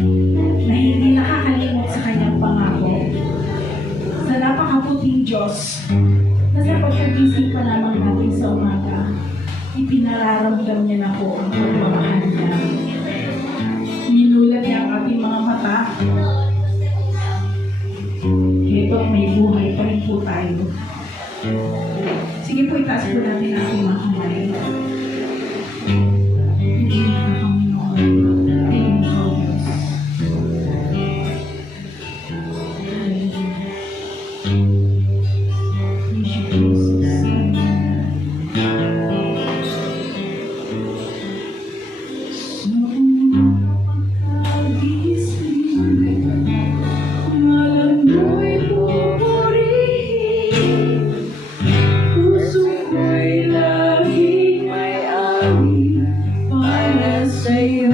na hindi nakakalimot sa kanyang pangako. Sa napakaputing Diyos, na sa pagkagising pa lamang natin sa umaga, ipinararamdam niya na po ang pagmamahal niya. Minulat niya ang ating mga mata. Ito, may buhay pa rin po tayo. Sige po, itaas po natin ang ating mga kamay. Hindi na Panginoon. Tingin ko, Diyos. Thank you, Jesus. Para sa'yo